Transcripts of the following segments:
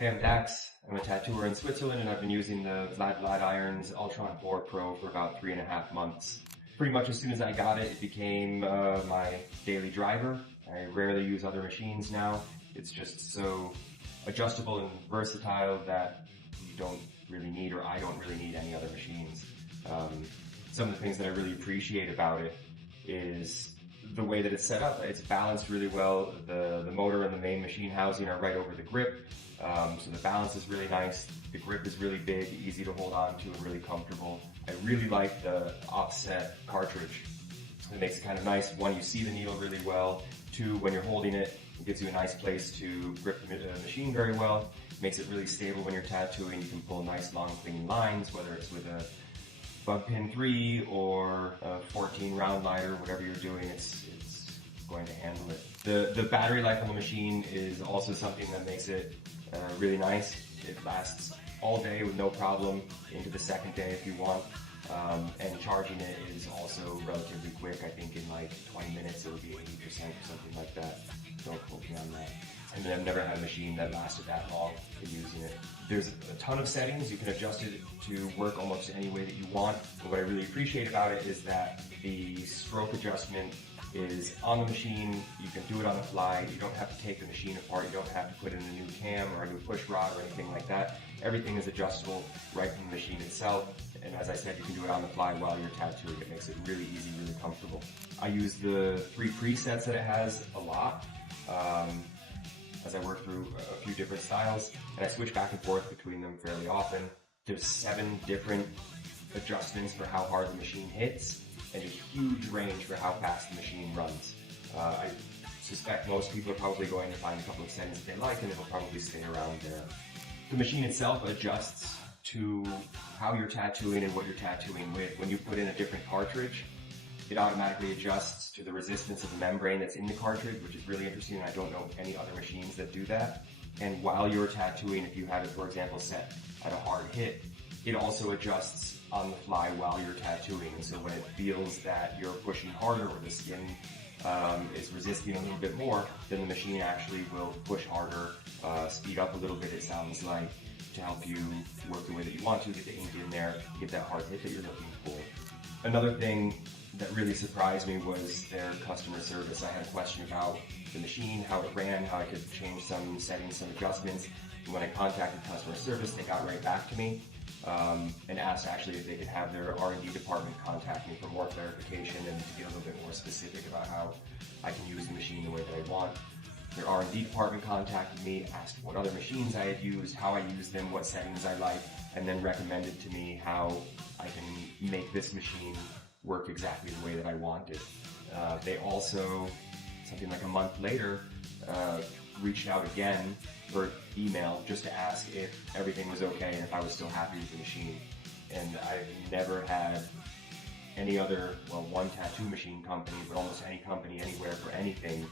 Hey, I'm Dax. I'm a tattooer in Switzerland, and I've been using the Vlad Blad Irons Ultron 4 Pro for about 3.5 months. Pretty much as soon as I got it, it became my daily driver. I rarely use other machines now. It's just so adjustable and versatile that you don't really need, or I don't really need, any other machines. Some of the things that I really appreciate about it is the way that it's set up. It's balanced really well. The motor and the main machine housing are right over the grip. So the balance is really nice. The grip is really big, easy to hold on to, and really comfortable. I really like the offset cartridge. It makes it kind of nice. One, you see the needle really well. Two, when you're holding it, it gives you a nice place to grip the machine very well. It makes it really stable when you're tattooing. You can pull nice, long, clean lines, whether it's with a bug pin 3 or a 14 round lighter, whatever you're doing, it's going to handle it. The battery life on the machine is also something that makes it really nice. It lasts all day with no problem, into the second day if you want. And charging it is also relatively quick. I think in like 20 minutes it'll be 80% or something like that. Don't quote me on that. And I've never had a machine that lasted that long in using it. There's a ton of settings. You can adjust it to work almost any way that you want. But what I really appreciate about it is that the stroke adjustment is on the machine. You can do it on the fly. You don't have to take the machine apart. You don't have to put in a new cam or a new push rod or anything like that. Everything is adjustable right from the machine itself. And as I said, you can do it on the fly while you're tattooing. It makes it really easy, really comfortable. I use the 3 presets that it has a lot. As I work through a few different styles, and I switch back and forth between them fairly often. There's 7 different adjustments for how hard the machine hits, and a huge range for how fast the machine runs. I suspect most people are probably going to find a couple of settings that they like, and it'll probably stay around there. The machine itself adjusts to how you're tattooing and what you're tattooing with. When you put in a different cartridge, it automatically adjusts to the resistance of the membrane that's in the cartridge, which is really interesting. I don't know any other machines that do that. And while you're tattooing, if you have it, for example, set at a hard hit, it also adjusts on the fly while you're tattooing. And so when it feels that you're pushing harder or the skin is resisting a little bit more, then the machine actually will push harder, speed up a little bit, it sounds like, to help you work the way that you want to, get the ink in there, get that hard hit that you're looking for. Another thing that really surprised me was their customer service. I had a question about the machine, how it ran, how I could change some settings, some adjustments. And when I contacted customer service, they got right back to me and asked actually if they could have their R&D department contact me for more clarification and to get a little bit more specific about how I can use the machine the way that I want. Their R&D department contacted me, asked what other machines I had used, how I used them, what settings I like, and then recommended to me how I can make this machine work exactly the way that I wanted. They also, something like a month later, reached out again for email just to ask if everything was okay and if I was still happy with the machine. And I've never had any other, well, one tattoo machine company, but almost any company anywhere for anything,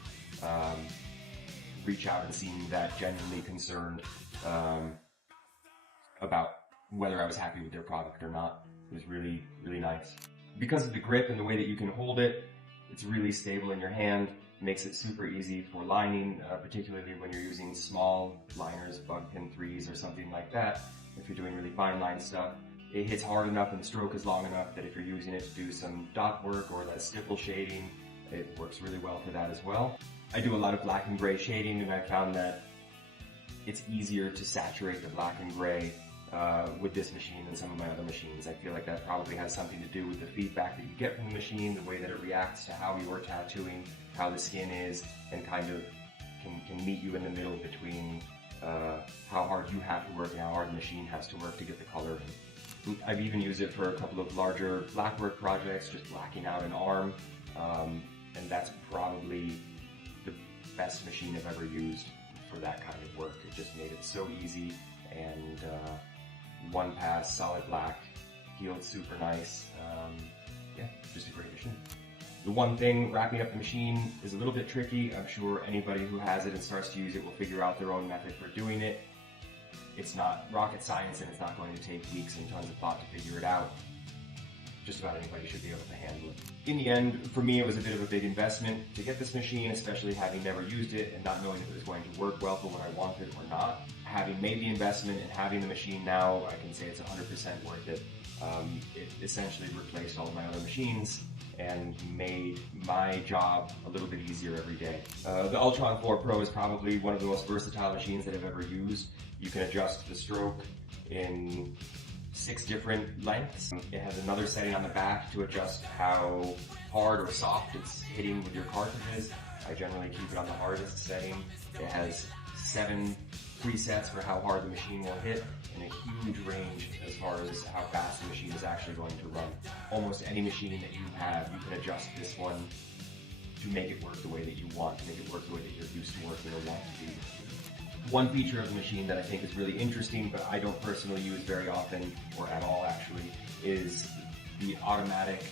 reach out and seem that genuinely concerned about whether I was happy with their product or not. It was really, really nice. Because of the grip and the way that you can hold it, it's really stable in your hand. It makes it super easy for lining, particularly when you're using small liners, bug pin 3s or something like that. If you're doing really fine line stuff, it hits hard enough and the stroke is long enough that if you're using it to do some dot work or that stipple shading, it works really well for that as well. I do a lot of black and gray shading, and I found that it's easier to saturate the black and gray with this machine than some of my other machines. I feel like that probably has something to do with the feedback that you get from the machine, the way that it reacts to how you're tattooing, how the skin is, and kind of can meet you in the middle between how hard you have to work and how hard the machine has to work to get the color in. I've even used it for a couple of larger black work projects, just blacking out an arm, and that's probably the best machine I've ever used for that kind of work. It just made it so easy, and one pass, solid black, healed super nice. Yeah, just a great machine. The one thing, wrapping up the machine is a little bit tricky. I'm sure anybody who has it and starts to use it will figure out their own method for doing it. It's not rocket science, and it's not going to take weeks and tons of thought to figure it out. just about anybody should be able to handle it. In the end, for me, it was a bit of a big investment to get this machine, especially having never used it and not knowing if it was going to work well for what I wanted or not. Having made the investment and having the machine now, I can say it's 100% worth it. It essentially replaced all of my other machines and made my job a little bit easier every day. The Ultron 4 Pro is probably one of the most versatile machines that I've ever used. You can adjust the stroke in 6 different lengths. It has another setting on the back to adjust how hard or soft it's hitting with your cartridges. I generally keep it on the hardest setting. It has 7 presets for how hard the machine will hit and a huge range as far as how fast the machine is actually going to run. Almost any machine that you have, you can adjust this one to make it work the way that you want, to make it work the way that you're used to working or want to do. One feature of the machine that I think is really interesting, but I don't personally use very often, or at all actually, is the automatic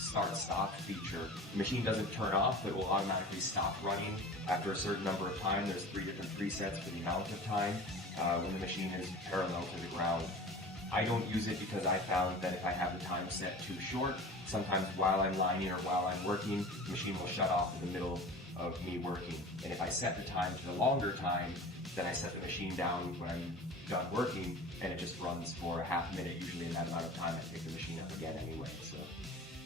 start-stop feature. The machine doesn't turn off, but it will automatically stop running after a certain number of time. There's 3 different presets for the amount of time when the machine is parallel to the ground. I don't use it because I found that if I have the time set too short, sometimes while I'm lining or while I'm working, the machine will shut off in the middle of me working. And if I set the time to the longer time, then I set the machine down when I'm done working, and it just runs for a half minute. Usually in that amount of time, I pick the machine up again anyway. So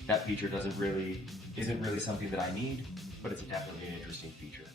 that feature isn't really something that I need, but it's definitely an interesting feature.